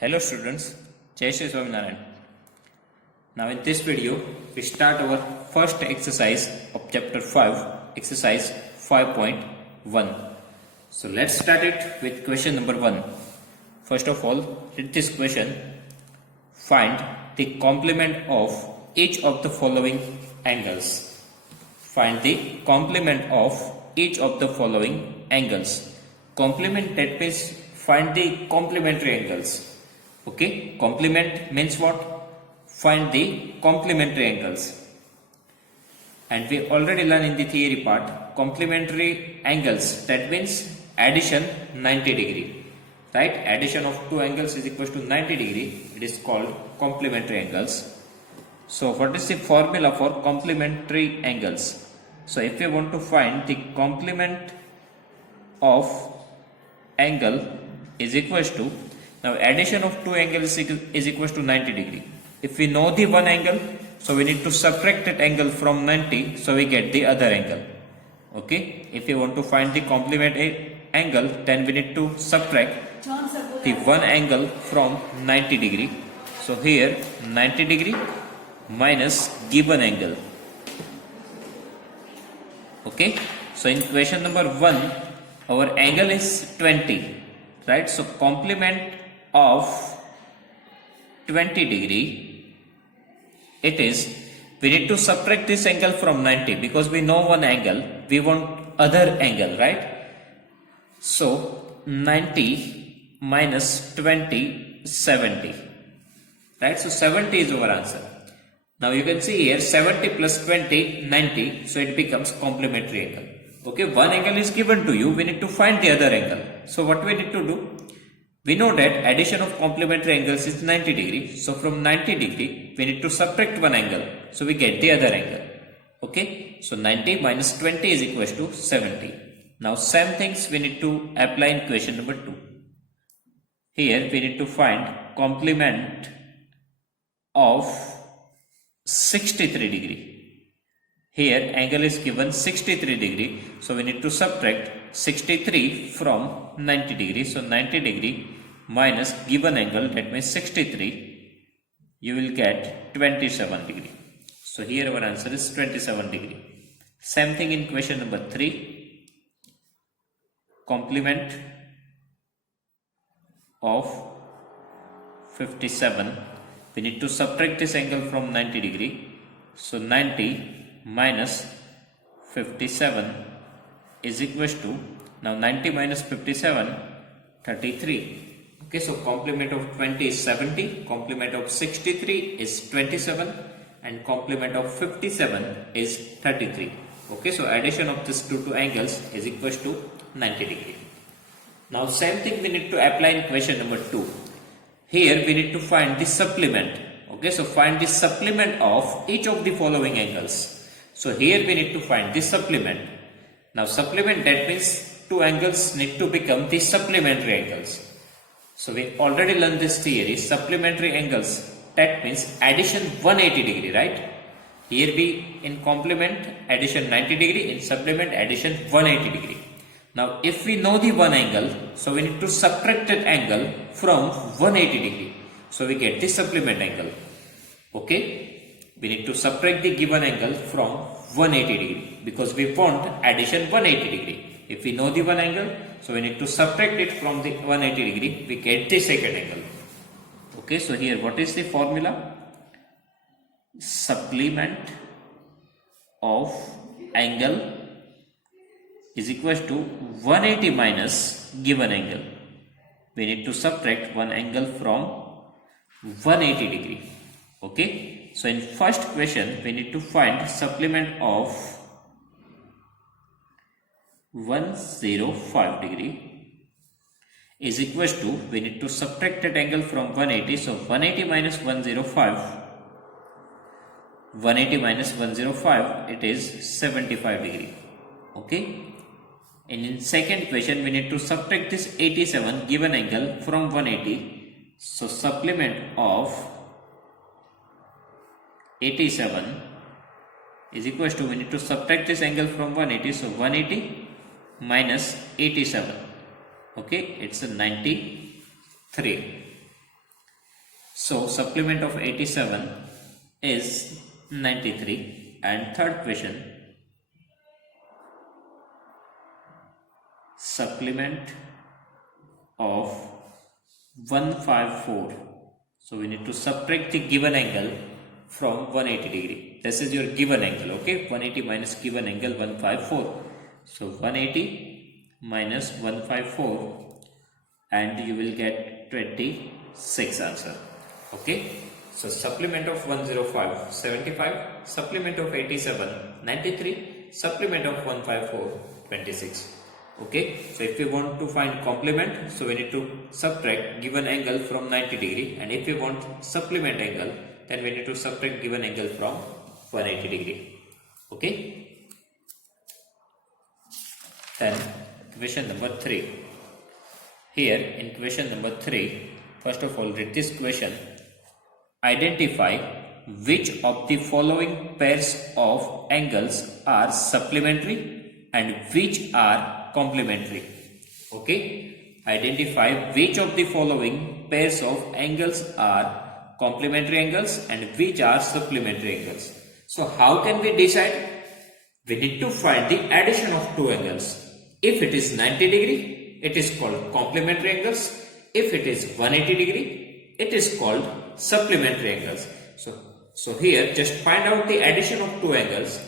Hello students, Jai Shri Swaminarayan. Now in this video, we start our first exercise of chapter 5, exercise 5.1. So let's start it with question number 1. First of all, read this question. Find the complement of each of the following angles. Find the complement of each of the following angles. Complement, that means find the complementary angles. Okay, complement means what? Find the complementary angles. And we already learned in the theory part, complementary angles, that means addition 90 degree. Right? Addition of two angles is equal to 90 degree. It is called complementary angles. So what is the formula for complementary angles? So if we want to find the complement of angle is equal to, now addition of two angles is equal to 90 degree. If we know the one angle, so we need to subtract that angle from 90, so we get the other angle. Okay, if we want to find the complement angle, then we need to subtract the one angle from 90 degree. So here 90 degree minus given angle. Okay, so in question number 1, our angle is 20, right? So complement of 20 degree, it is, we need to subtract this angle from 90 because we know one angle, we want other angle, right? So 90 minus 20, 70, right? So 70 is our answer. Now you can see here 70 plus 20, 90, so it becomes complementary angle. Okay, one angle is given to you, we need to find the other angle. So what we need to do? We know that addition of complementary angles is 90 degree. So from 90 degree, we need to subtract one angle. So we get the other angle. Okay, so 90 minus 20 is equal to 70. Now same things we need to apply in question number 2. Here we need to find complement of 63 degree. Here angle is given 63 degree. So we need to subtract 63 from 90 degree. So 90 degree minus given angle, that means 63, you will get 27 degree. So here our answer is 27 degree. Same thing in question number 3. Complement of 57. We need to subtract this angle from 90 degree. So 90 minus 57 is equal to, now 90 minus 57, 33. Okay, so complement of 20 is 70, complement of 63 is 27, and complement of 57 is 33. Okay, so addition of these two angles is equal to 90 degree. Now same thing we need to apply in question number 2. Here we need to find the supplement. Okay, so find the supplement of each of the following angles. So here we need to find the supplement. Now supplement, that means two angles need to become the supplementary angles. So we already learned this theory, supplementary angles, that means addition 180 degree, right? Here we in complement addition 90 degree, in supplement addition 180 degree. Now if we know the one angle, so we need to subtract that angle from 180 degree. So we get the supplement angle. Okay, we need to subtract the given angle from 180 degree because we want addition 180 degree. If we know the one angle, so we need to subtract it from the 180 degree, we get the second angle. Okay, so here what is the formula? Supplement of angle is equal to 180 minus given angle. We need to subtract one angle from 180 degree. Okay, so in first question we need to find supplement of 105 degree is equal to, we need to subtract that angle from 180. So 180 minus 105, 180 minus 105, it is 75 degree. Okay, and in second question we need to subtract this 87 given angle from 180. So supplement of 87 is equal to, we need to subtract this angle from 180. So 180 minus 87, okay, it's a 93. So supplement of 87 is 93. And third question, supplement of 154. So we need to subtract the given angle from 180 degree. This is your given angle, okay? 180 minus given angle 154. So 180 minus 154 and you will get 26 answer, okay? So supplement of 105 75, supplement of 87 93, supplement of 154 26. Okay, so if we want to find complement, so we need to subtract given angle from 90 degree, and if we want supplement angle, then we need to subtract given angle from 180 degree. Okay. Then question number 3. Here in question number 3, first of all read this question. Identify which of the following pairs of angles are supplementary and which are complementary. Okay, identify which of the following pairs of angles are complementary angles and which are supplementary angles. So how can we decide? We need to find the addition of two angles. If it is 90 degree, it is called complementary angles. If it is 180 degree, it is called supplementary angles. So here just find out the addition of two angles.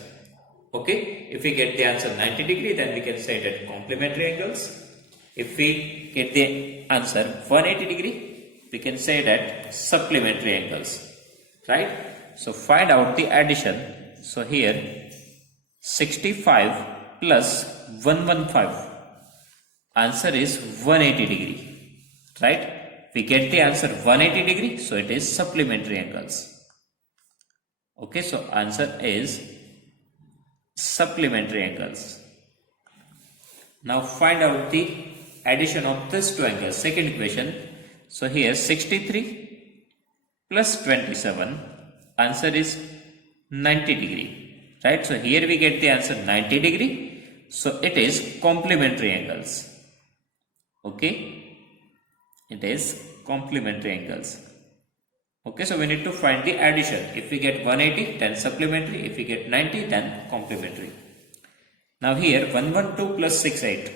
Okay, if we get the answer 90 degree, then we can say that complementary angles. If we get the answer 180 degree, we can say that supplementary angles, right? So find out the addition. So here 65 plus 115, answer is 180 degree, right? We get the answer 180 degree, so it is supplementary angles. Okay, so answer is supplementary angles. Now find out the addition of these two angles. Second equation. So here 63 plus 27, answer is 90 degree, right? So here we get the answer 90 degree, so it is complementary angles. Okay, it is complementary angles. Okay, so we need to find the addition. If we get 180, then supplementary. If we get 90, then complementary. Now here 112 plus 68.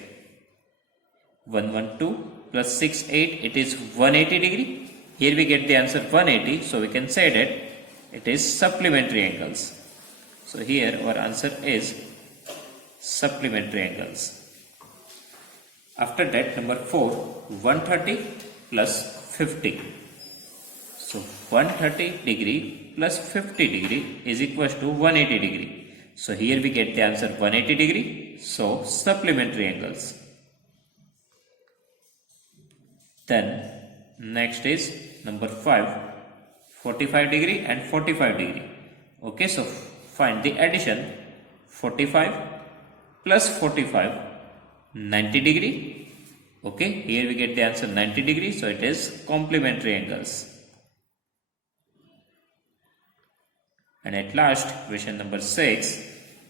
112 plus 68, it is 180 degree. Here we get the answer 180, so we can say that it is supplementary angles. So here our answer is supplementary angles. After that, number 4, 130 plus 50. So 130 degree plus 50 degree is equals to 180 degree. So here we get the answer 180 degree. So supplementary angles. Then next is number 5, 45 degree and 45 degree. Okay, so find the addition. 45 plus 45, 90 degree. Okay, here we get the answer 90 degree. So it is complementary angles. And at last, question number 6,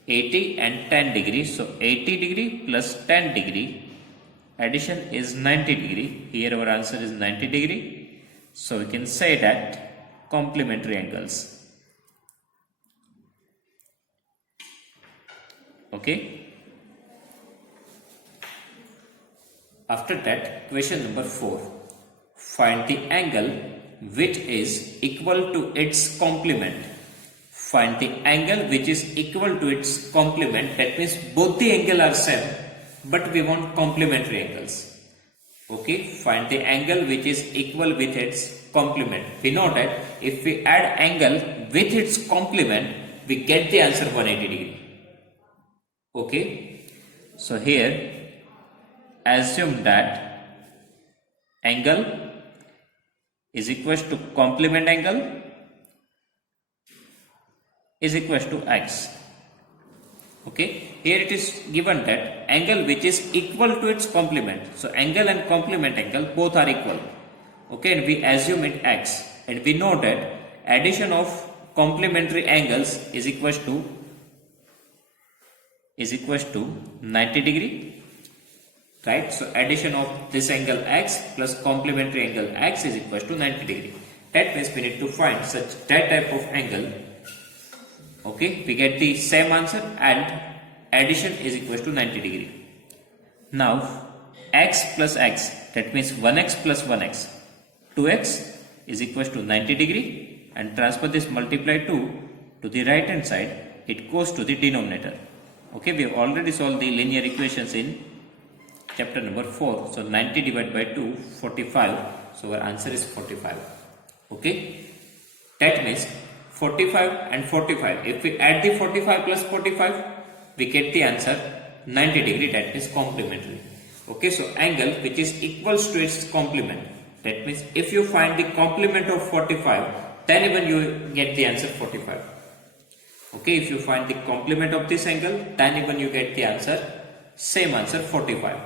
80 and 10 degree. So 80 degree plus 10 degree, addition is 90 degree. Here our answer is 90 degree. So we can say that complementary angles. Okay. After that, question number 4, find the angle which is equal to its complement. Find the angle which is equal to its complement. That means both the angle are same, but we want complementary angles. Okay, find the angle which is equal with its complement. We know that if we add angle with its complement, we get the answer 180 degree. Okay, so here assume that angle is equal to complement angle is equal to x. Okay, here it is given that angle which is equal to its complement. So angle and complement angle both are equal. Okay, and we assume it x, and we know that addition of complementary angles is equal to 90 degree, right? So addition of this angle x plus complementary angle x is equal to 90 degree. That means we need to find such that type of angle. Okay, we get the same answer and addition is equal to 90 degree. Now x plus x, that means 1x plus 1x, 2x is equal to 90 degree, and transfer this multiply 2 to the right hand side, it goes to the denominator. Okay, we have already solved the linear equations in chapter number 4. So 90 divided by 2, 45. So our answer is 45. Okay, that means 45 and 45. If we add the 45 plus 45, we get the answer 90 degree, that is complementary. Okay, so angle which is equals to its complement. That means if you find the complement of 45, then even you get the answer 45. Okay, if you find the complement of this angle, then even you get the answer, same answer 45.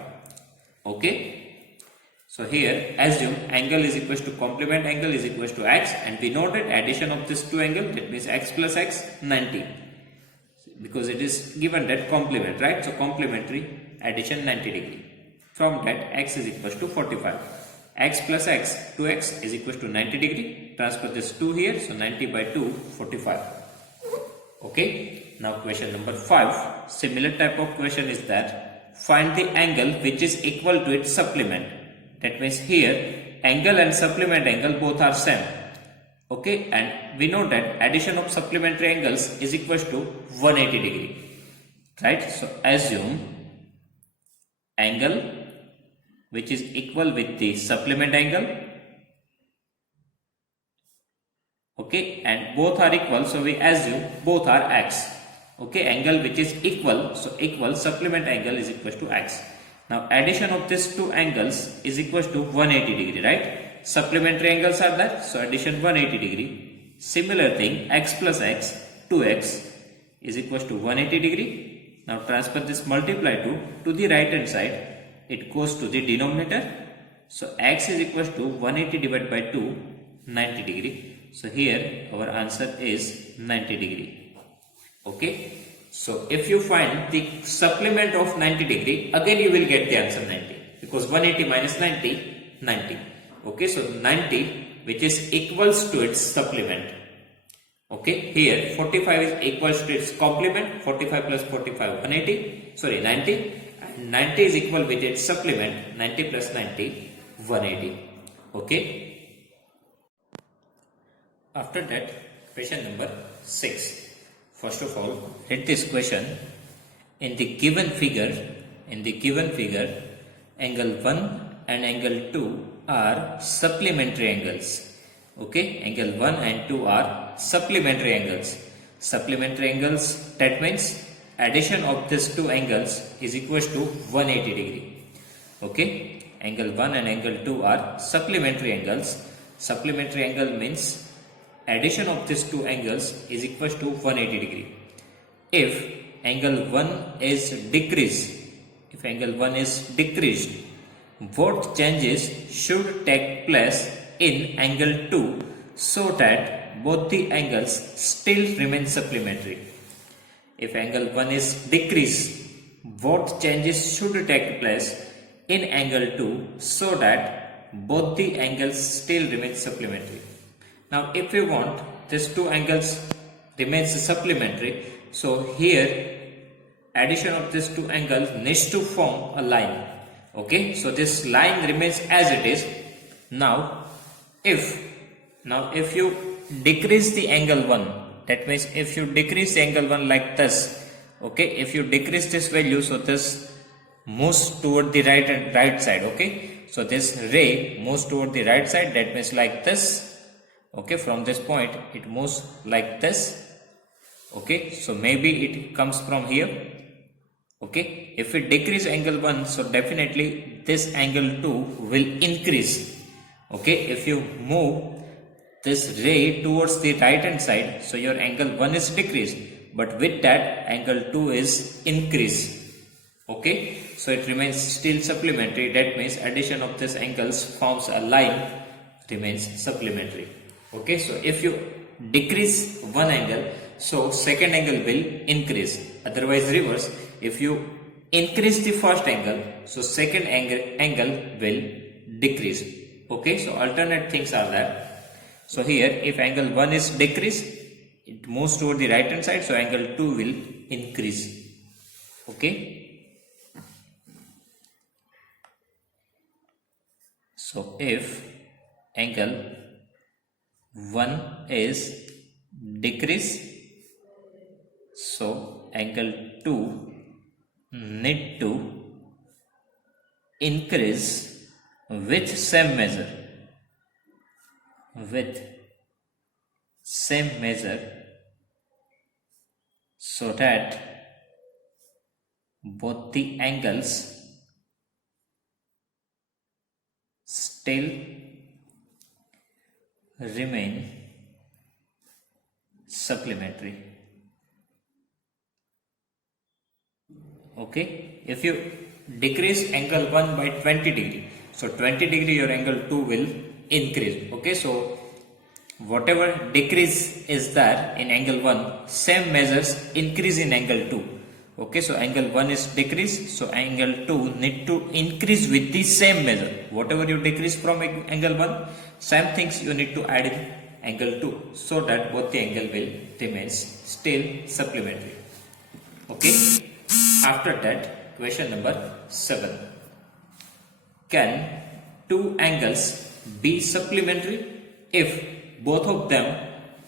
Okay, so here assume angle is equal to complement angle is equal to x, and we know that addition of this two angle, that means x plus x 90, because it is given that complement, right? So complementary addition 90 degree. From that x is equal to 45. X plus x, 2x is equal to 90 degree. Transfer this 2 here, so 90 by 2, 45. Okay, now question number 5. Similar type of question is that find the angle which is equal to its supplement. That means here angle and supplement angle both are same. Okay, and we know that addition of supplementary angles is equal to 180 degree. Right, so assume angle which is equal with the supplement angle. Okay, and both are equal, so we assume both are x. Okay, angle which is equal, so equal supplement angle is equal to x. Now addition of these two angles is equal to 180 degree, right? Supplementary angles are that, so addition 180 degree. Similar thing, x plus x, 2x is equal to 180 degree. Now transfer this multiply to the right hand side, it goes to the denominator. So x is equal to 180 divided by 2, 90 degree. So here our answer is 90 degree. Okay, so if you find the supplement of 90 degree, again you will get the answer 90, because 180 minus 90, 90. Okay, so 90 which is equals to its supplement. Okay, here 45 is equals to its complement, 45 plus 45, 180, sorry 90, and 90 is equal with its supplement, 90 plus 90, 180. Okay. After that, question number 6. First of all, read this question. In the given figure, angle 1 and angle 2 are supplementary angles. Okay, angle 1 and 2 are supplementary angles. Supplementary angles, that means addition of these two angles is equal to 180 degree. Okay, angle 1 and angle 2 are supplementary angles. Supplementary angle means addition of these two angles is equal to 180 degree. If angle 1 is decreased, what changes should take place in angle 2 so that both the angles still remain supplementary? If angle 1 is decreased, what changes should take place in angle 2 so that both the angles still remain supplementary? Now if we want these two angles remains supplementary, so here addition of these two angles needs to form a line. Okay, so this line remains as it is. Now if you decrease the angle 1, that means if you decrease the angle 1 like this, okay, if you decrease this value, so this moves toward the right side. Okay, so this ray moves toward the right side, that means like this. Okay, from this point it moves like this. Okay, so maybe it comes from here. Okay, if we decrease angle 1, so definitely this angle 2 will increase. Okay, if you move this ray towards the right hand side, so your angle 1 is decreased, but with that angle 2 is increased. Okay, so it remains still supplementary, that means addition of these angles forms a line, remains supplementary. Okay, so if you decrease one angle, so second angle will increase, otherwise reverse. If you increase the first angle, so second angle will decrease. Okay, so alternate things are there. So here if angle 1 is decrease, it moves toward the right hand side, so angle 2 will increase. Okay. So if angle 1 is decrease, so angle 2 need to increase with same measure, so that both the angles still remain supplementary. Okay, if you decrease angle 1 by 20 degree, so 20 degree your angle 2 will increase. Okay, so whatever decrease is there in angle 1, same measures increase in angle 2. Okay, so angle 1 is decrease, so angle 2 need to increase with the same measure. Whatever you decrease from angle 1, same things you need to add in angle 2, so that both the angle will remain still supplementary. Okay, after that, question number 7. Can two angles be supplementary if both of them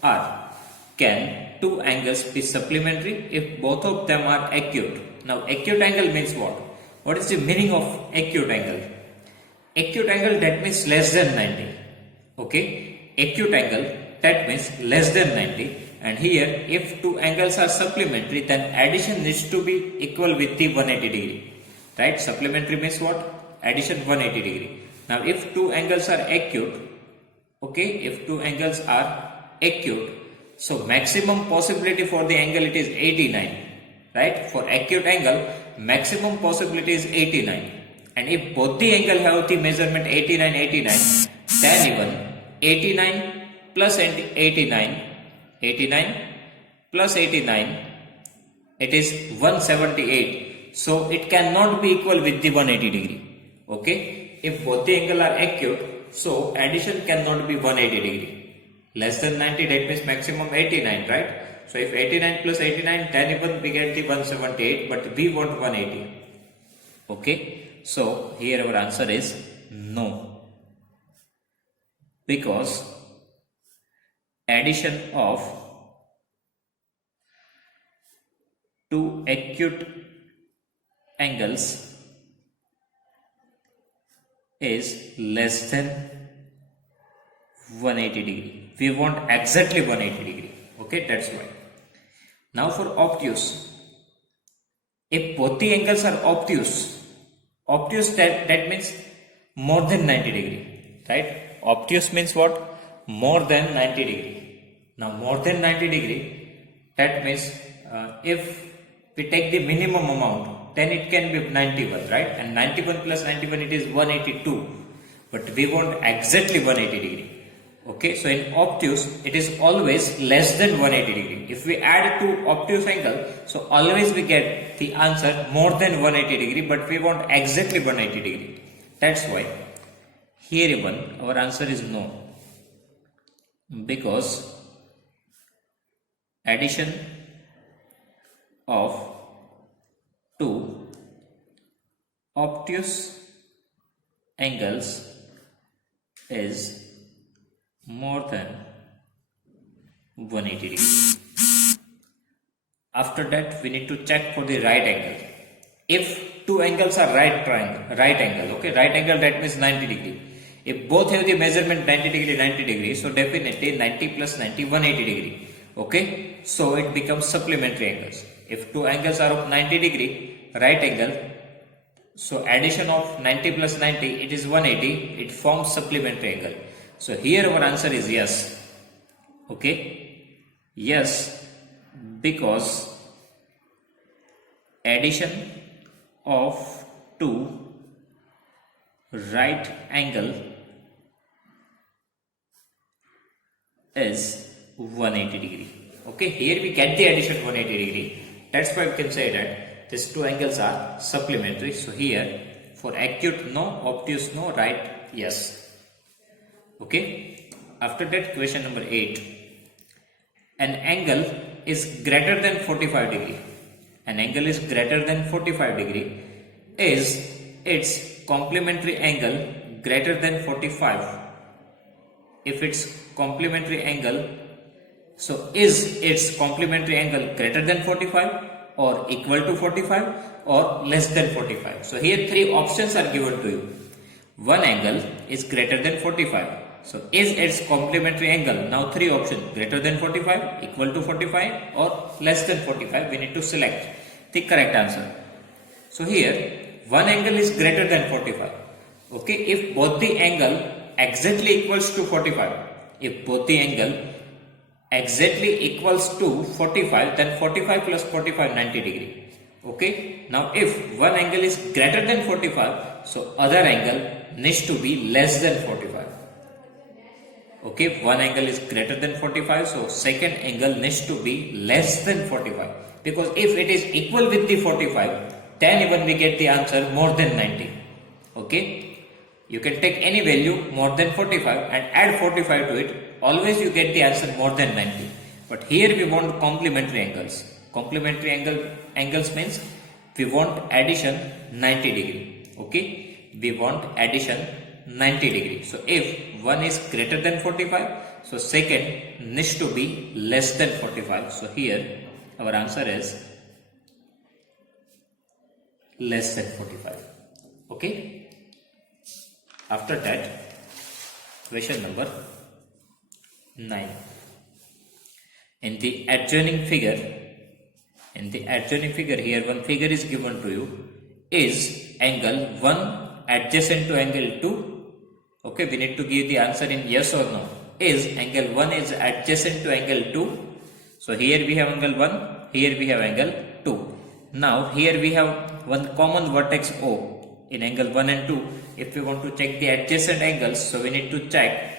are? Can two angles be supplementary if both of them are acute? Now acute angle means what? What is the meaning of acute angle? Acute angle, that means less than 90. Okay, acute angle, that means less than 90. And here if two angles are supplementary, then addition needs to be equal with the 180 degree. Right? Supplementary means what? Addition 180 degree. Now if two angles are acute, okay, if two angles are acute, so maximum possibility for the angle it is 89. Right? For acute angle, maximum possibility is 89. And if both the angle have the measurement 89, 89, then even 89 plus 89 plus 89, it is 178. So it cannot be equal with the 180 degree. Okay, if both the angle are acute, so addition cannot be 180 degree. Less than 90, that means maximum 89, right? So if 89 plus 89, then even we get the 178, but we want 180. Okay, so here our answer is no, because addition of two acute angles is less than 180 degree. We want exactly 180 degree. Okay, that's why. Now for obtuse, if both the angles are obtuse, that means more than 90 degree, right? Obtuse means what? More than 90 degree. Now more than 90 degree, that means if we take the minimum amount, then it can be 91, right? And 91 plus 91, it is 182. But we want exactly 180 degree. Okay, so in obtuse, it is always less than 180 degree. If we add two obtuse angle, so always we get the answer more than 180 degree, but we want exactly 180 degree. That's why here even our answer is no, because addition of two obtuse angles is more than 180 degree. After that, we need to check for the right angle. If two angles are right angle, okay, right angle, that means 90 degree. If both have the measurement 90 degree, 90 degree, so definitely 90 plus 90, 180 degree. Okay, so it becomes supplementary angles. If two angles are of 90 degree, right angle, so addition of 90 plus 90, it is 180, it forms supplementary angle. So here our answer is yes. Okay, yes, because addition of two right angle is 180 degree. Okay, here we get the addition 180 degree. That's why we can say that these two angles are supplementary. So here for acute no, obtuse no, right yes. Okay, after that question number 8. An angle is greater than 45 degree. An angle is greater than 45 degree. Is its complementary angle greater than 45? If its complementary angle, so is its complementary angle greater than 45 or equal to 45 or less than 45? So here three options are given to you. One angle is greater than 45. So is its complementary angle, now three options, greater than 45, equal to 45 or less than 45. We need to select the correct answer. So here one angle is greater than 45. Okay, if both the angle exactly equals to 45, if both the angle exactly equals to 45, then 45 plus 45 90 degree. Okay, now if one angle is greater than 45, so other angle needs to be less than 45. Okay, one angle is greater than 45, so second angle needs to be less than 45, because if it is equal with the 45, then even we get the answer more than 90. Okay, you can take any value more than 45 and add 45 to it, always you get the answer more than 90. But here we want complementary angles. Complementary angles means we want addition 90 degree. Okay, we want addition 90 degree. So if one is greater than 45, so second needs to be less than 45. So here our answer is less than 45. Okay, after that question number 9. In the adjoining figure, here one figure is given to you. Is angle 1 adjacent to angle 2? Okay, we need to give the answer in yes or no. Is angle 1 is adjacent to angle 2? So here we have angle 1, here we have angle 2. Now here we have one common vertex O in angle 1 and 2. If we want to check the adjacent angles, so we need to check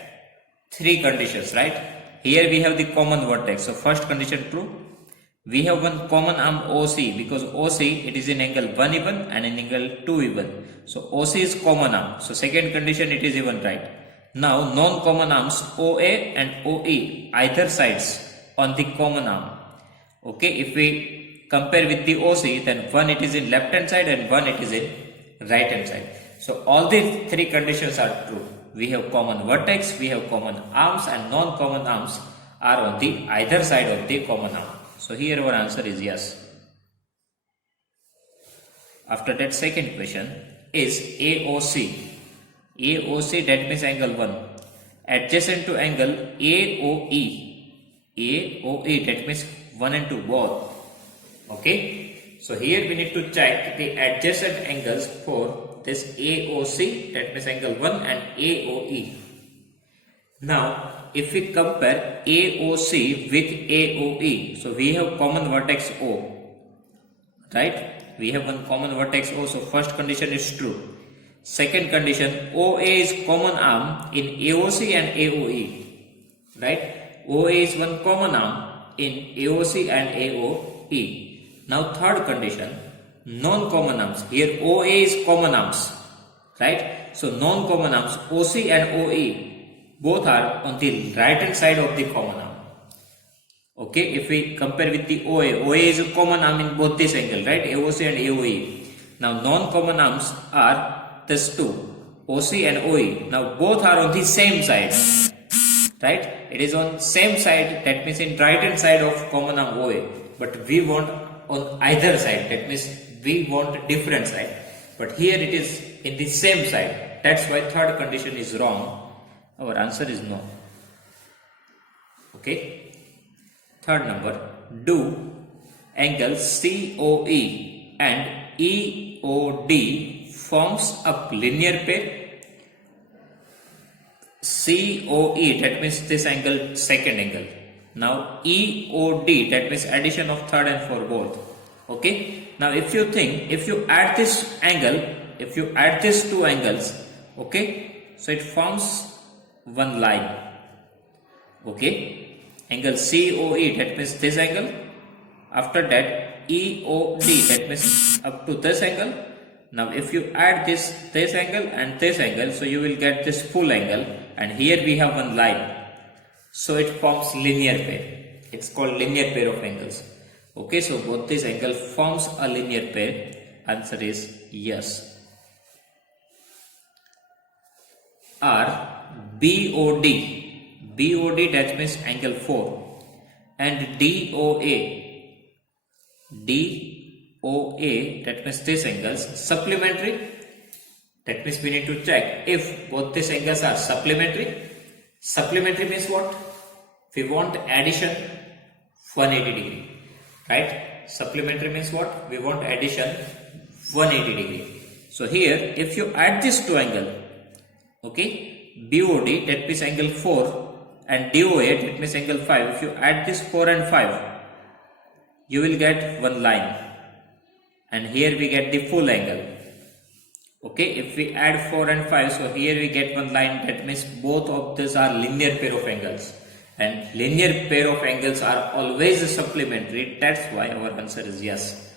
three conditions, right? Here we have the common vertex. So first condition true. We have one common arm OC, because OC it is in angle 1 even and in angle 2 even. So OC is common arm. So second condition it is even right. Now non-common arms OA and OE, either sides on the common arm. Okay, if we compare with the OC, then one it is in left hand side and one it is in right hand side. So all these three conditions are true. We have common vertex, we have common arms, and non-common arms are on the either side of the common arm. So here our answer is yes. After that second question is AOC. AOC, that means angle 1 adjacent to angle AOE. AOE, that means 1 and 2 both. Okay, so here we need to check the adjacent angles for this AOC, that means angle 1, and AOE. Now if we compare AOC with AOE, so we have common vertex O, right? We have one common vertex O, so first condition is true. Second condition, OA is common arm in AOC and AOE, right? OA is one common arm in AOC and AOE. Now third condition, non-common arms. Here OA is common arms, right? So non-common arms OC and OE both are on the right hand side of the common arm. Okay, if we compare with the OA, OA is a common arm in both this angle, right? AOC and AOE. Now non-common arms are this two, OC and OE. Now both are on the same side, right? It is on same side, that means in right hand side of common arm OA. But we want on either side, that means we want different side. But here it is in the same side. That's why third condition is wrong. Our answer is no. Okay. Third number, do angle COE and EOD forms a linear pair? COE, that means this angle, second angle. Now EOD, that means addition of third and fourth both. Okay. Now if you think, if you add this angle, if you add these two angles, okay, so it forms one line. Okay, angle COE, that means this angle. After that EOD, that means up to this angle. Now if you add this angle and this angle, so you will get this full angle, and here we have one line. So it forms linear pair. It's called linear pair of angles. Okay, so both this angle forms a linear pair. Answer is yes. Or BOD. BOD, that means angle 4, and DOA. DOA, that means these angles supplementary. That means we need to check if both these angles are supplementary. Supplementary means what? We want addition 180 degree, right? Supplementary means what? We want addition 180 degree. So here, if you add these two angles, okay, BOD, that means angle 4, and DOA, that means angle 5. If you add this 4 and 5, you will get one line, and here we get the full angle. Okay, if we add 4 and 5, so here we get one line. That means both of these are linear pair of angles, and linear pair of angles are always supplementary. That's why our answer is yes.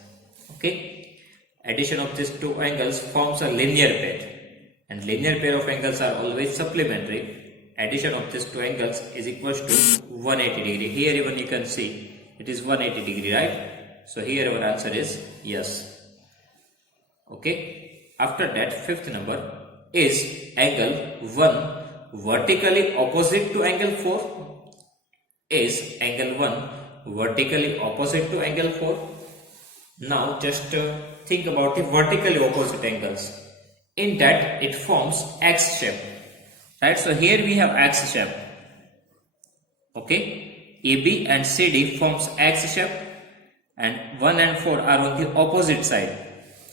Okay, addition of these two angles forms a linear pair, and linear pair of angles are always supplementary. Addition of these two angles is equals to 180 degree. Here even you can see it is 180 degree, right? So here our answer is yes. Okay, after that, fifth number is angle 1 vertically opposite to angle 4. Is angle 1 vertically opposite to angle 4? Now just think about the vertically opposite angles. In that it forms X shape, right? So here we have X shape. Okay, AB and CD forms X shape, and 1 and 4 are on the opposite side.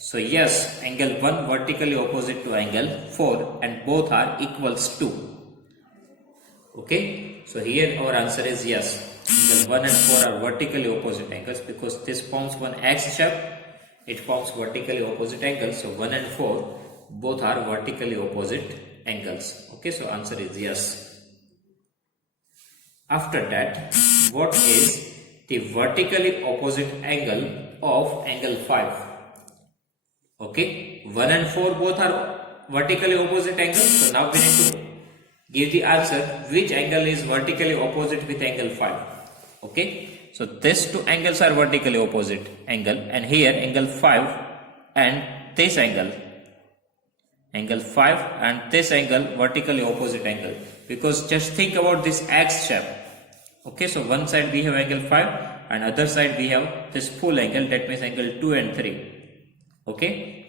So yes, angle 1 vertically opposite to angle 4, and both are equals to. Okay, so here our answer is yes. Angle 1 and 4 are vertically opposite angles because this forms one X shape. It forms vertically opposite angles. So 1 and 4 both are vertically opposite angles. Okay, so answer is yes. After that, what is the vertically opposite angle of angle 5? Okay, 1 and 4 both are vertically opposite angles. So now we need to give the answer which angle is vertically opposite with angle 5. Okay, so these two angles are vertically opposite angle, and here angle 5 and this angle 5 and this angle vertically opposite angle, because just think about this X shape. Okay, so one side we have angle 5 and other side we have this full angle, that means angle 2 and 3. Okay,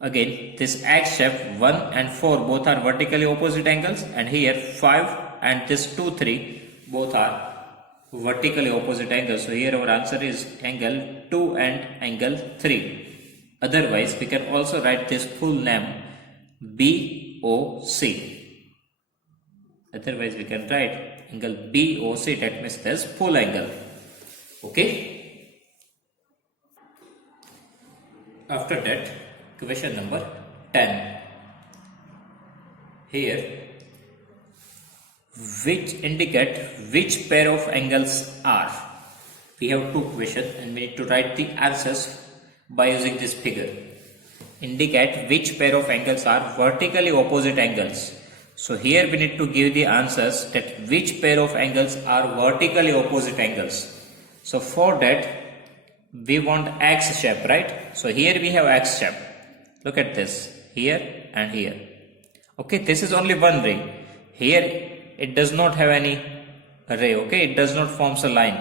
again this X shape 1 and 4 both are vertically opposite angles, and here 5 and this 2 3 both are vertically opposite angles. So here our answer is angle 2 and angle 3. Otherwise we can also write this full name BOC. Otherwise we can write angle BOC, that means this full angle. Okay, after that, question number 10. Here, which indicate which pair of angles are. We have two questions and we need to write the answers by using this figure. Indicate which pair of angles are vertically opposite angles. So here we need to give the answers that which pair of angles are vertically opposite angles. So for that we want X shape, right? So here we have X shape. Look at this, here and here. Okay, this is only one ray. Here it does not have any ray. Okay, it does not forms a line.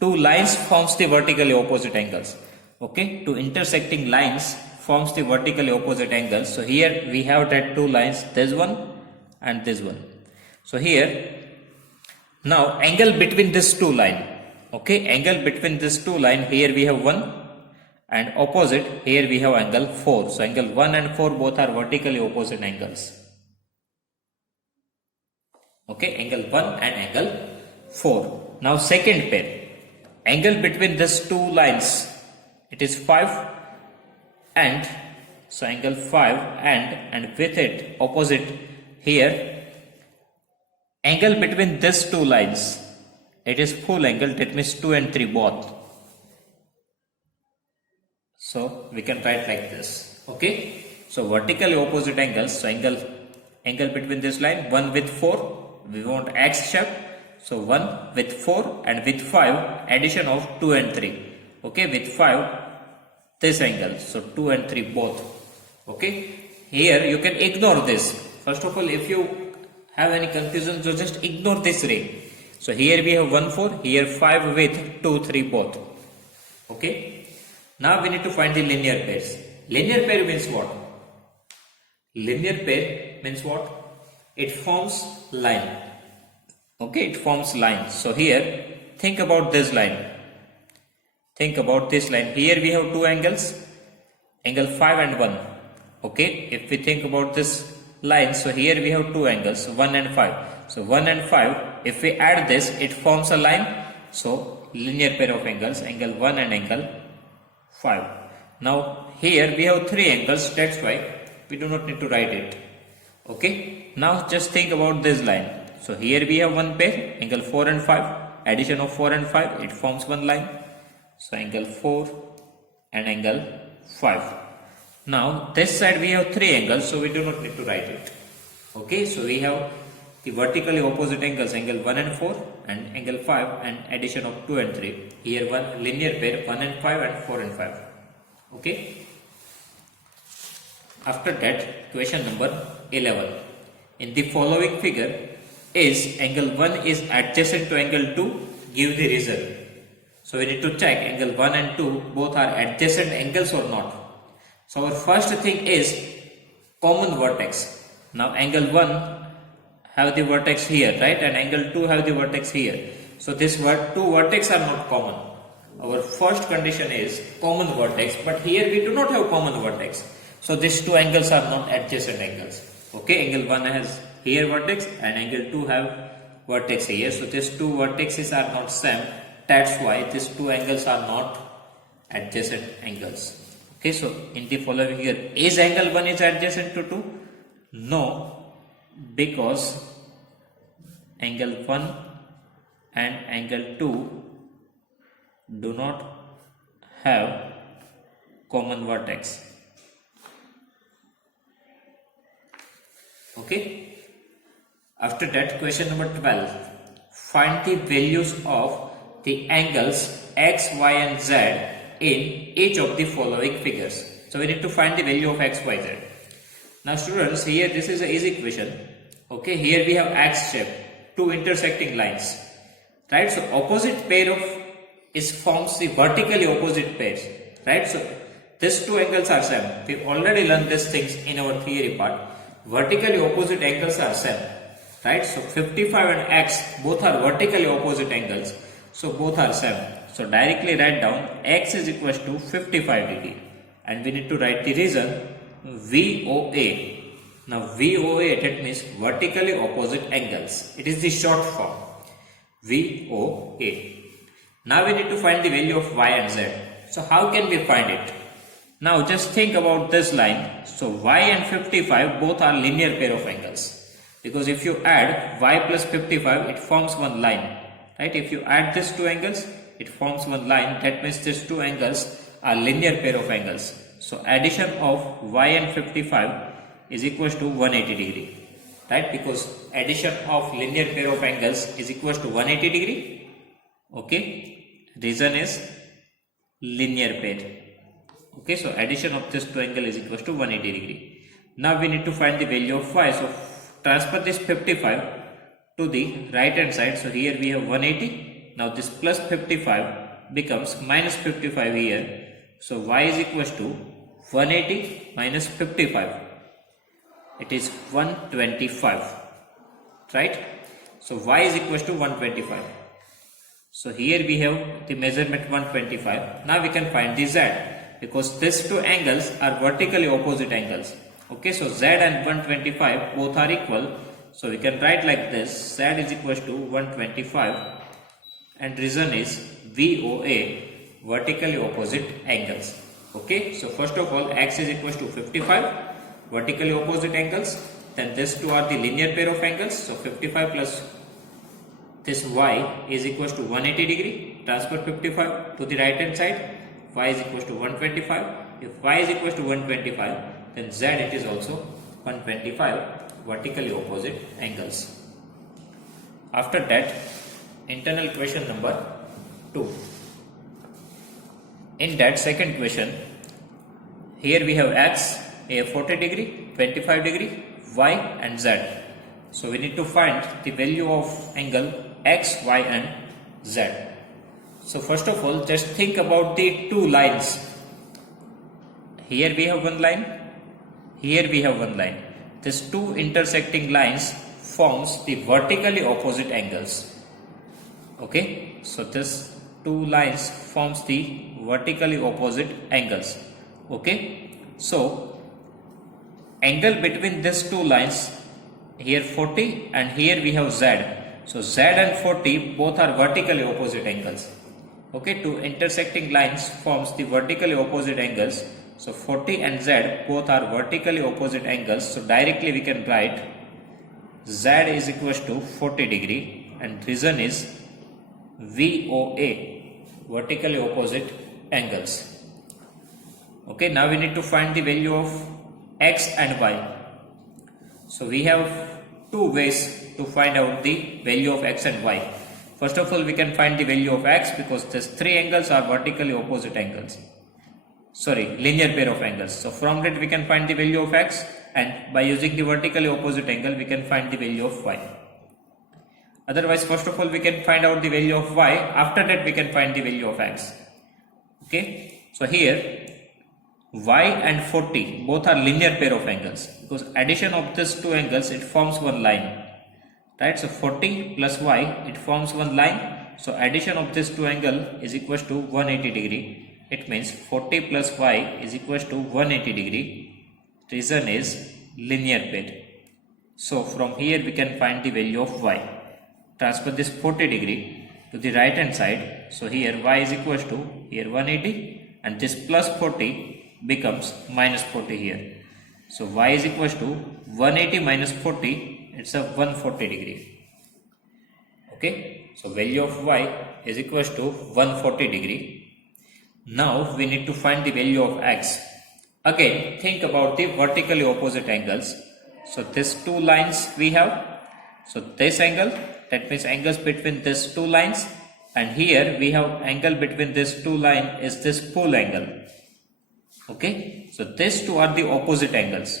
Two lines forms the vertically opposite angles. Okay, two intersecting lines forms the vertically opposite angles. So here we have that two lines, this one and this one. So here now angle between these two line. Okay, angle between these two line, here we have 1 and opposite here we have angle 4. So angle 1 and 4 both are vertically opposite angles. Okay, angle 1 and angle 4. Now second pair, angle between these two lines, it is 5 and so angle 5 and with it opposite here, angle between these two lines, it is full angle, that means 2 and 3 both. So we can write like this. Okay, so vertically opposite angles, so angle between this line, 1 with 4, We want x shape. So 1 with 4 and with 5 addition of 2 and 3. Okay, with 5 this angle. So 2 and 3 both. Okay, here you can ignore this. First of all, if you have any confusion, so just ignore this ray. So here we have 1 4, here 5 with 2 3 both. Okay, now we need to find the linear pairs. Linear pair means what? Linear pair means what? It forms line. Okay, it forms line. So here, think about this line. Think about this line. Here we have two angles, angle 5 and 1. Okay, if we think about this line, so here we have two angles, 1 and 5. So 1 and 5, if we add this, it forms a line. So linear pair of angles, angle 1 and angle 5. Now here we have three angles, that's why we do not need to write it. Okay, now just think about this line. So here we have one pair, angle 4 and 5, addition of 4 and 5, it forms one line. So angle 4 and angle 5. Now this side we have three angles, so we do not need to write it. Okay, so we have the vertically opposite angles, angle 1 and 4 and angle 5 and addition of 2 and 3. Here one linear pair, 1 and 5 and 4 and 5. Okay. After that, question number 11. In the following figure, is angle 1 is adjacent to angle 2, give the reason. So we need to check angle 1 and 2 both are adjacent angles or not. So our first thing is common vertex. Now angle 1 have the vertex here, right, and angle 2 have the vertex here. So this two vertex are not common. Our first condition is common vertex, but here we do not have common vertex. So these two angles are not adjacent angles. Okay, angle 1 has here vertex and angle 2 have vertex here. So these two vertices are not same. That's why these two angles are not adjacent angles. Okay, so in the following figure, is angle 1 is adjacent to 2? No, because angle 1 and angle 2 do not have common vertex. Okay. After that, question number 12. Find the values of the angles x, y and z in each of the following figures. So we need to find the value of x, y, z. Now students, here this is an easy question. Okay, here we have x shape, two intersecting lines. Right, so opposite pair of forms the vertically opposite pairs. Right, so these two angles are same. We already learned these things in our theory part. Vertically opposite angles are same. Right, so 55 and x both are vertically opposite angles, so both are same. So directly write down x is equals to 55 degree and we need to write the reason VOA. Now VOA, that means vertically opposite angles. It is the short form VOA. Now we need to find the value of y and z. So how can we find it? Now just think about this line. So y and 55 both are linear pair of angles. Because if you add y plus 55, it forms one line. Right? If you add these two angles, it forms one line. That means these two angles are linear pair of angles. So addition of y and 55 is equals to 180 degree. Right? Because addition of linear pair of angles is equals to 180 degree. Okay. Reason is linear pair. Okay. So addition of this two angle is equals to 180 degree. Now we need to find the value of y. So transfer this 55 to the right hand side. So here we have 180. Now this plus 55 becomes minus 55 here. So y is equals to 180 minus 55. It is 125. Right? So y is equals to 125. So here we have the measurement 125. Now we can find the z, because these two angles are vertically opposite angles. Okay, so z and 125 both are equal. So we can write like this: z is equals to 125 and reason is VOA, vertically opposite angles. Okay, so first of all, x is equals to 55, vertically opposite angles. Then these two are the linear pair of angles. So 55 plus this y is equals to 180 degree. Transfer 55 to the right hand side. Y is equals to 125. If y is equals to 125, then z it is also 125, vertically opposite angles. After that, internal question number 2. In that second question, here we have x, a 40 degree, 25 degree, y and z. So we need to find the value of angle x, y and z. So first of all, just think about the two lines. Here we have one line, here we have one line. These two intersecting lines forms the vertically opposite angles. Okay, so this two lines forms the vertically opposite angles. Okay, so angle between these two lines, here 40 and here we have z. So z and 40 both are vertically opposite angles. Okay, two intersecting lines forms the vertically opposite angles. So 40 and z both are vertically opposite angles. So directly we can write z is equals to 40 degree and reason is VOA, vertically opposite angles. Okay, now we need to find the value of x and y. So we have two ways to find out the value of x and y. First of all, we can find the value of x because these three angles are vertically opposite angles. Sorry, linear pair of angles. So from that we can find the value of x, and by using the vertically opposite angle we can find the value of y. Otherwise, first of all we can find out the value of y, after that we can find the value of x. Okay, so here y and 40 both are linear pair of angles because addition of these two angles it forms one line, right? So 40 plus y it forms one line. So addition of this two angle is equals to 180 degree. It means 40 plus y is equals to 180 degree. Reason is linear pair. So from here we can find the value of y. Transfer this 40 degree to the right hand side. So here y is equals to here 180 and this plus 40 becomes minus 40 here. So y is equals to 180 minus 40, it's a 140 degree. Okay, so value of y is equals to 140 degree. Now we need to find the value of x. Again, think about the vertically opposite angles. So these two lines we have. So this angle, that means angles between these two lines, and here we have angle between these two lines is this full angle. Okay, so these two are the opposite angles,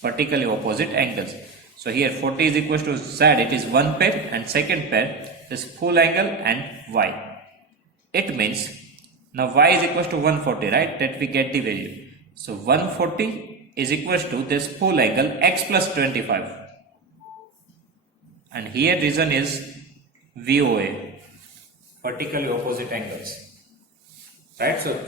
vertically opposite angles. So here 40 is equals to z, it is one pair, and second pair is full angle and y. It means now y is equals to 140, right? That we get the value. So 140 is equals to this full angle x plus 25. And here reason is VOA, vertically opposite angles. Right? So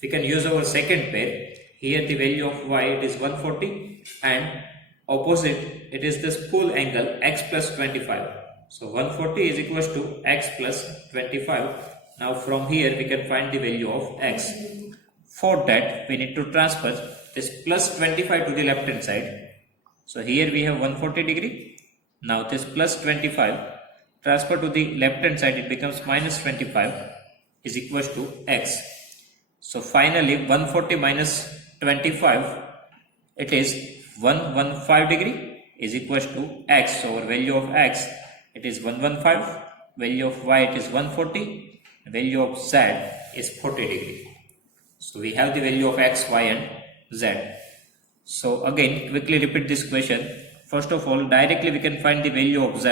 we can use our second pair. Here the value of y it is 140 and opposite it is this full angle x plus 25. So 140 is equals to x plus 25. Now from here we can find the value of x. For that we need to transfer this plus 25 to the left hand side. So here we have 140 degree. Now this plus 25 transfer to the left hand side, it becomes minus 25 is equals to x. So finally 140 minus 25 it is 115 degree is equals to x. So our value of x it is 115, value of y it is 140, value of z is 40 degree. So we have the value of x, y and z. So again quickly repeat this question. First of all, directly we can find the value of z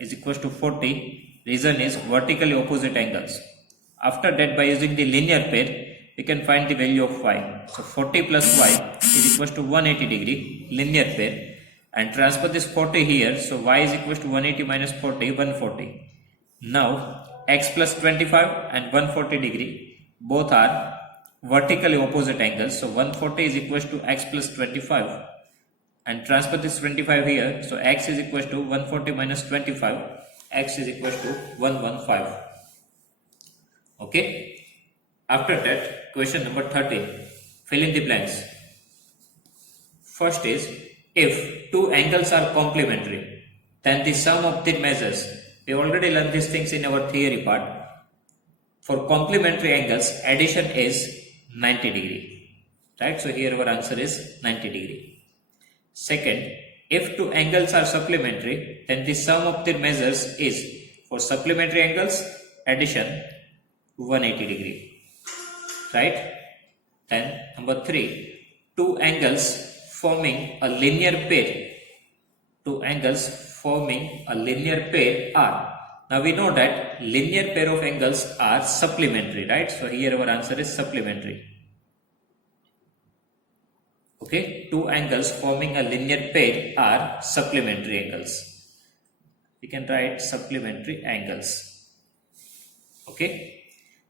is equals to 40. Reason is vertically opposite angles. After that, by using the linear pair, we can find the value of y. So 40 plus y is equals to 180 degree, linear pair, and transfer this 40 here. So y is equals to 180 minus 40, 140. Now x plus 25 and 140 degree both are vertically opposite angles. So 140 is equals to x plus 25. And transfer this 25 here. So x is equals to 140 minus 25. X is equals to 115. Okay. After that, question number 13. Fill in the blanks. First is, if two angles are complementary, then the sum of the measures. We already learned these things in our theory part. For complementary angles, addition is 90 degree. Right. So here our answer is 90 degree. Second, if two angles are supplementary, then the sum of their measures is, for supplementary angles, addition 180 degree, right? Then number 3, two angles forming a linear pair. Two angles forming a linear pair are. Now we know that linear pair of angles are supplementary, right? So here our answer is supplementary. Okay, two angles forming a linear pair are supplementary angles. We can write supplementary angles. Okay,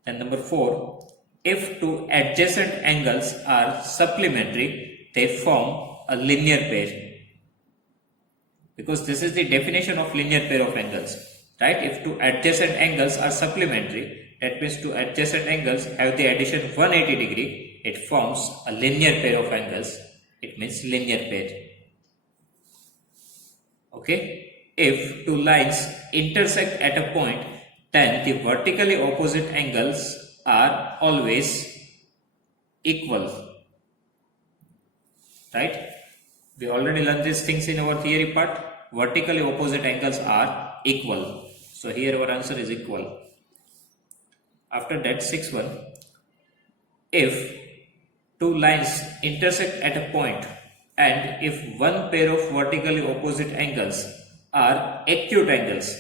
then number 4, if two adjacent angles are supplementary, they form a linear pair. Because this is the definition of linear pair of angles, right? If two adjacent angles are supplementary, that means two adjacent angles have the addition 180 degree, it forms a linear pair of angles. It means linear pair. Okay, if two lines intersect at a point, then the vertically opposite angles are always equal, right? We already learned these things in our theory part. Vertically opposite angles are equal. So here our answer is equal. After that, 6th one, if two lines intersect at a point and if one pair of vertically opposite angles are acute angles,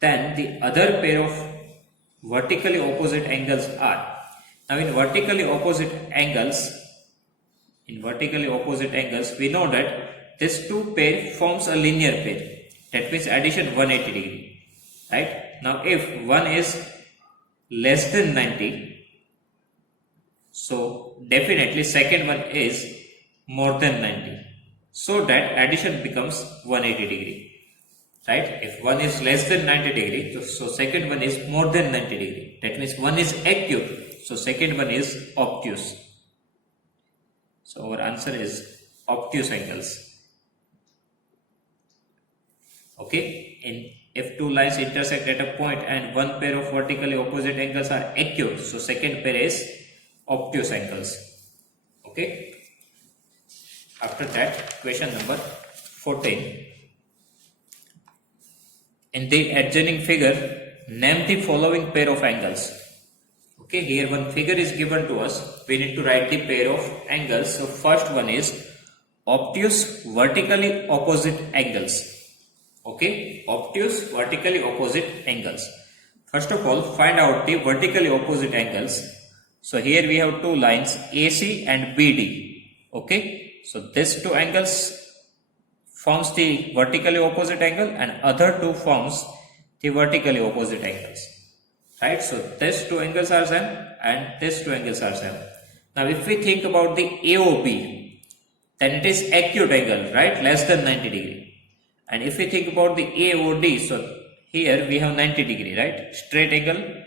then the other pair of vertically opposite angles are. Now in vertically opposite angles, we know that this two pair forms a linear pair. That means addition 180 degree, right? Now if one is less than 90, so definitely second one is more than 90. So that addition becomes 180 degree, right? If one is less than 90 degree, so second one is more than 90 degree. That means one is acute, so second one is obtuse. So our answer is obtuse angles. Okay, if two lines intersect at a point and one pair of vertically opposite angles are acute, so second pair is obtuse angles. Okay, after that, question number 14. In the adjoining figure, name the following pair of angles. Okay, here one figure is given to us. We need to write the pair of angles. So first one is obtuse vertically opposite angles. Okay, obtuse vertically opposite angles. First of all, find out the vertically opposite angles. So here we have two lines AC and BD. Okay, so these two angles forms the vertically opposite angle and other two forms the vertically opposite angles. Right, so these two angles are same and these two angles are same. Now if we think about the AOB, then it is acute angle, right, less than 90 degree. And if we think about the AOD, so here we have 90 degree, right, straight angle,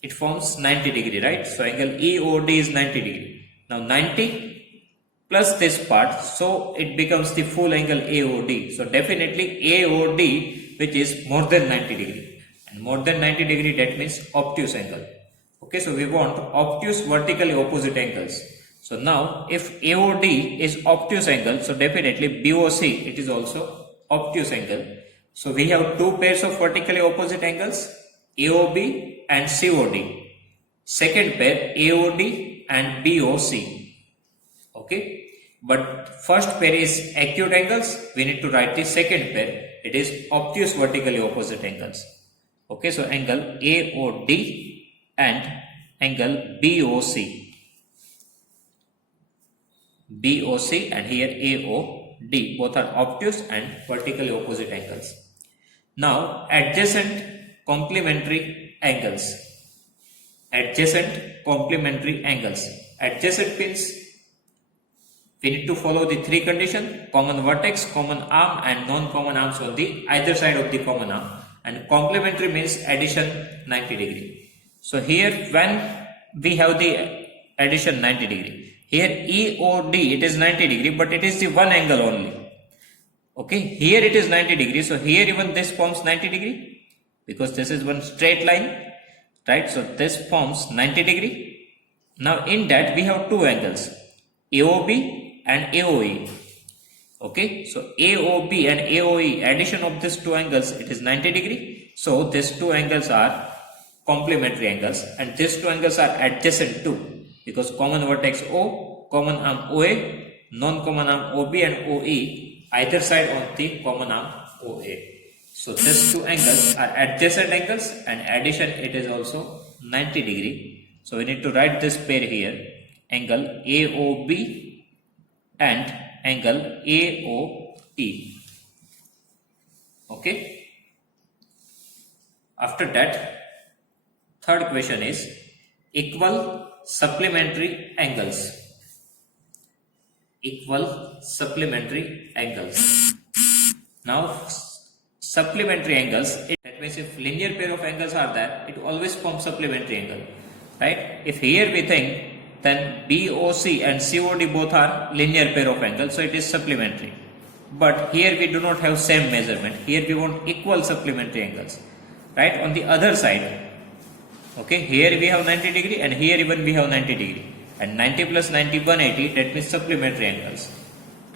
it forms 90 degree, right? So angle EOD is 90 degree. Now 90 plus this part, so it becomes the full angle AOD. So definitely AOD, which is more than 90 degree. And more than 90 degree, that means obtuse angle. Okay, so we want obtuse vertically opposite angles. So now if AOD is obtuse angle, so definitely BOC, it is also obtuse angle. So we have two pairs of vertically opposite angles, AOB and COD. Second pair AOD and BOC. Okay, but first pair is acute angles. We need to write the second pair. It is obtuse vertically opposite angles. Okay, so angle AOD and angle BOC. BOC and here AOD, both are obtuse and vertically opposite angles. Now adjacent complementary angles. Adjacent complementary angles. Adjacent means we need to follow the three conditions: common vertex, common arm and non-common arms on the either side of the common arm. And complementary means addition 90 degree. So here when we have the addition 90 degree, here EOD it is 90 degree, but it is the one angle only. Okay, here it is 90 degree, so here even this forms 90 degree because this is one straight line, right? So this forms 90 degree. Now in that we have two angles, AOB and AOE. Okay, so AOB and AOE, addition of these two angles, it is 90 degree. So these two angles are complementary angles, and these two angles are adjacent too, because common vertex O, common arm OA, non-common arm OB and OE, either side on the common arm OA. So these two angles are adjacent angles, and addition it is also 90 degree. So we need to write this pair here, angle AOB and angle AOE. Okay. After that, third question is equal supplementary angles. Equal supplementary angles. Now, supplementary angles, that means if linear pair of angles are there, it always forms supplementary angle, right? If here we think, then BOC and COD both are linear pair of angles, so it is supplementary. But here we do not have same measurement. Here we want equal supplementary angles, right? On the other side, okay, here we have 90 degree and here even we have 90 degree. And 90 plus 90, 180, that means supplementary angles,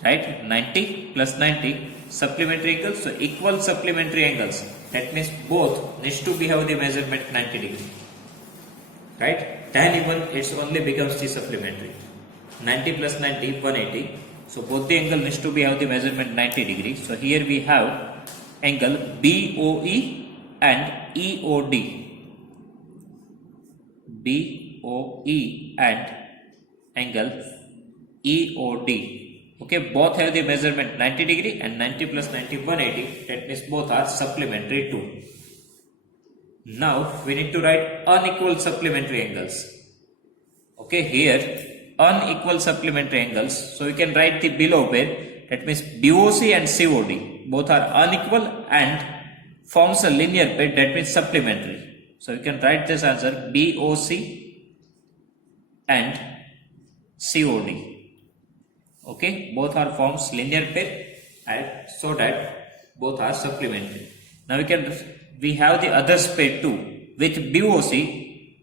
right? 90 plus 90, supplementary angles, so equal supplementary angles. That means both needs to be have the measurement 90 degree, right? Then even it only becomes the supplementary. 90 plus 90, 180. So both the angle needs to be have the measurement 90 degree. So here we have angle BOE and EOD. BOE and angle EOD. Okay, both have the measurement 90 degree and 90 plus 90, 180. That means both are supplementary too. Now we need to write unequal supplementary angles. Okay, here unequal supplementary angles. So we can write the below pair. That means BOC and COD both are unequal and forms a linear pair. That means supplementary. So we can write this answer BOC and COD. Okay, both are forms linear pair, and so that both are supplementary. Now we have the other pair too with BOC,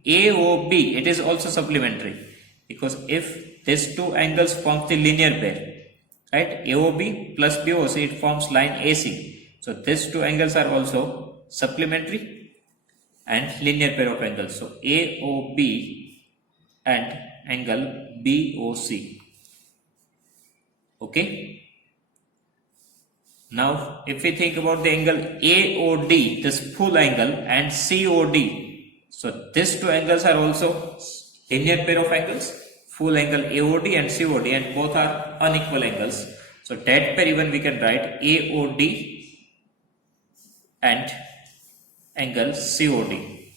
AOB. It is also supplementary, because if these two angles form the linear pair, right? AOB plus BOC, it forms line AC. So these two angles are also supplementary and linear pair of angles. So AOB and angle BOC. Okay. Now, if we think about the angle AOD, this full angle, and COD, so these two angles are also linear pair of angles, full angle AOD and COD, and both are unequal angles. So that pair even we can write AOD and angle COD.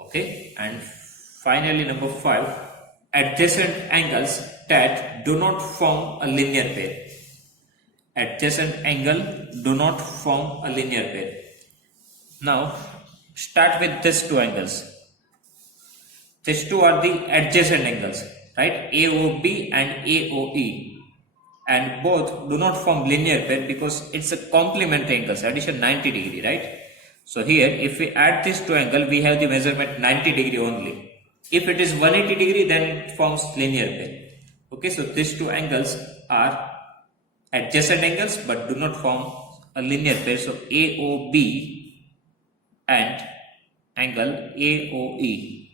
Okay, and finally number 5, adjacent angles that do not form a linear pair. Adjacent angle do not form a linear pair. Now start with these two angles. These two are the adjacent angles, right? AOB and AOE, and both do not form linear pair because it's a complementary angles, addition 90 degree, right? So here if we add these two angles, we have the measurement 90 degree only. If it is 180 degree, then it forms linear pair. Okay, so these two angles are adjacent angles but do not form a linear pair. So AOB and angle AOE.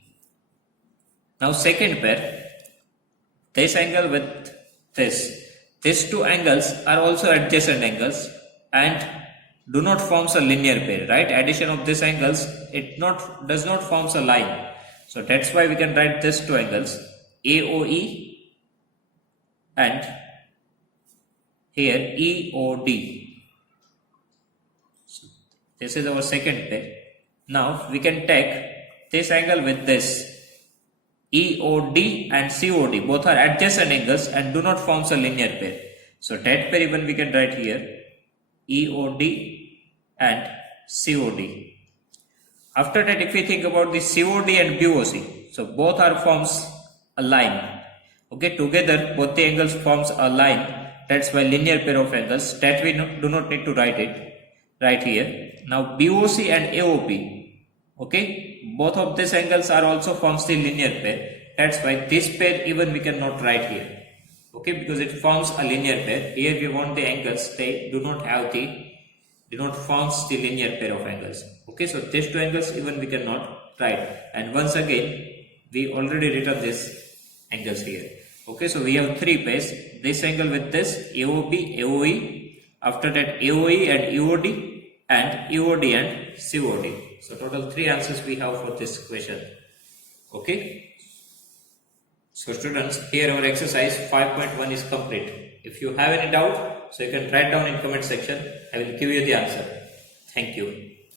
Now second pair, this angle with this. These two angles are also adjacent angles and do not forms a linear pair, right? Addition of these angles, does not forms a line. So that's why we can write these two angles AOE and here EOD. So this is our second pair. Now we can take this angle with this EOD and COD. Both are adjacent angles and do not form a linear pair. So that pair even we can write here EOD and COD. After that, if we think about the COD and BOC, so both are forms a line. Okay, together both the angles forms a line. That's why linear pair of angles. That we do not need to write it right here. Now BOC and AOB. Okay, both of these angles are also forms the linear pair. That's why this pair even we cannot write here. Okay, because it forms a linear pair. Here we want the angles, they do not form the linear pair of angles. Okay, so these two angles even we cannot write. And once again, we already written this angles here. Okay, so we have three pairs. This angle with this AOB, AOE. After that AOE and EOD, and EOD and COD. So total three answers we have for this question. Okay. So students, here our exercise 5.1 is complete. If you have any doubt, so you can write down in comment section. I will give you the answer. Thank you.